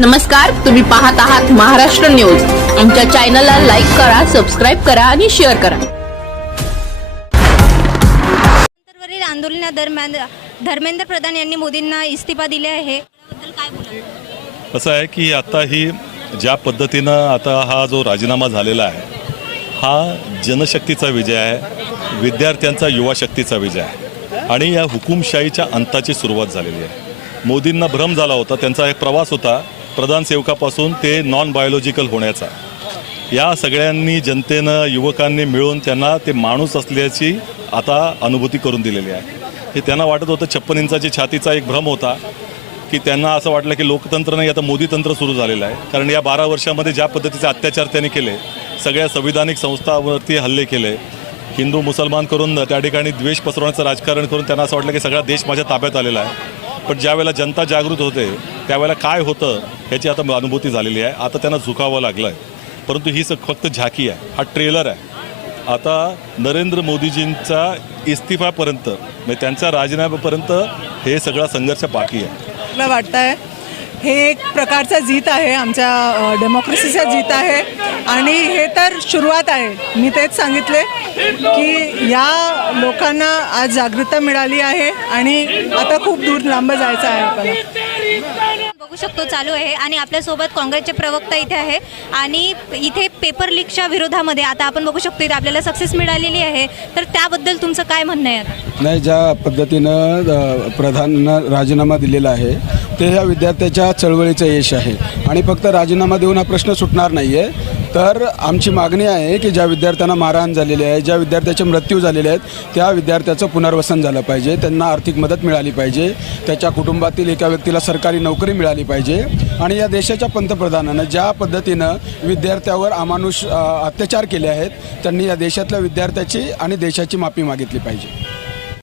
नमस्कार, तुम्ही पाहत आहात महाराष्ट्र न्यूज। आमच्या चॅनलला लाईक करा, सबस्क्राइब करा आणि शेअर करा। वरील आंदोलनादरम्यान धर्मेंद्र प्रधान यांनी मोदींना इस्तीफा दिले आहे, त्याबद्दल काय बोलाल? असं आहे की आता ही ज्या पद्धतीनं आता हा जो राजीनामा झालेला आहे हा जनशक्तीचा विजय आहे, विद्यार्थ्यांचा युवा शक्तीचा विजय आहे आणि या हुकुमशाहीच्या अंताची सुरुवात झालेली आहे। मोदींना भ्रम झाला होता, त्यांचा एक प्रवास होता प्रधान सेवकापासून ते नॉन बायोलॉजिकल होण्याचा। या सगळ्यांनी जनतेनं युवकांनी मिळून त्यांना ते माणूस असल्याची आता अनुभूती करून दिलेली आहे। हे त्यांना वाटत होतं 56 इंचाची छातीचा एक भ्रम होता की त्यांना असं वाटलं की लोकतंत्र नाही, आता मोदी तंत्र सुरू झालेलं आहे। कारण या 12 वर्षामध्ये ज्या पद्धतीचे अत्याचार त्यांनी केले, सगळ्या संविधानिक संस्थांवरती हल्ले केले, हिंदू मुसलमान करून त्या ठिकाणी द्वेष पसरवण्याचं राजकारण करून त्यांना असं वाटलं की सगळा देश माझ्या ताब्यात आलेला आहे। पण ज्यावेळेला जनता जागृत होते त्यावेळेला काय होतं ह्याची आता अनुभूती झालेली आहे। आता त्यांना झुकावं लागलं आहे, परंतु ही फक्त झाकी आहे, हा ट्रेलर आहे। आता नरेंद्र मोदीजींचा इस्तीफापर्यंत म्हणजे त्यांच्या राजीनाम्यापर्यंत हे सगळा संघर्ष बाकी आहे। मला वाटतंय हे एक प्रकारचा जीत आहे, आमच्या डेमोक्रेसीचा जीत आहे आणि हे तर सुरुवात आहे। मी तेच सांगितले की या लोकांना आज जागृतता मिळाली आहे आणि आता खूप दूर लांब जायचं आहे आपल्याला। बघू शकतो चालू आहे आणि आपल्यासोबत काँग्रेसचे प्रवक्ता इथे आहे आणि इथे पेपर लीकच्या विरोधामध्ये आता आपण बघू शकतो इथे आपल्याला सक्सेस मिळालेली आहे, तर त्याबद्दल तुमचं काय म्हणणं आहे? आता नाही, ज्या पद्धतीनं प्रधानांना राजीनामा दिलेला आहे ते ह्या विद्यार्थ्याच्या चळवळीचं यश आहे आणि फक्त राजीनामा देऊन हा प्रश्न सुटणार नाही आहे। तर आमची मागणी आहे की ज्या विद्यार्थ्यांना मारहाण झालेली आहे, ज्या विद्यार्थ्याचे मृत्यू झालेले आहेत, त्या विद्यार्थ्याचं पुनर्वसन झालं पाहिजे, त्यांना आर्थिक मदत मिळाली पाहिजे, त्याच्या कुटुंबातील एका व्यक्तीला सरकारी नोकरी मिळाली पाहिजे आणि या देशाच्या पंतप्रधानानं ज्या पद्धतीनं विद्यार्थ्यावर अमानुष अत्याचार केले आहेत त्यांनी या देशातल्या विद्यार्थ्याची आणि देशाची माफी मागितली पाहिजे।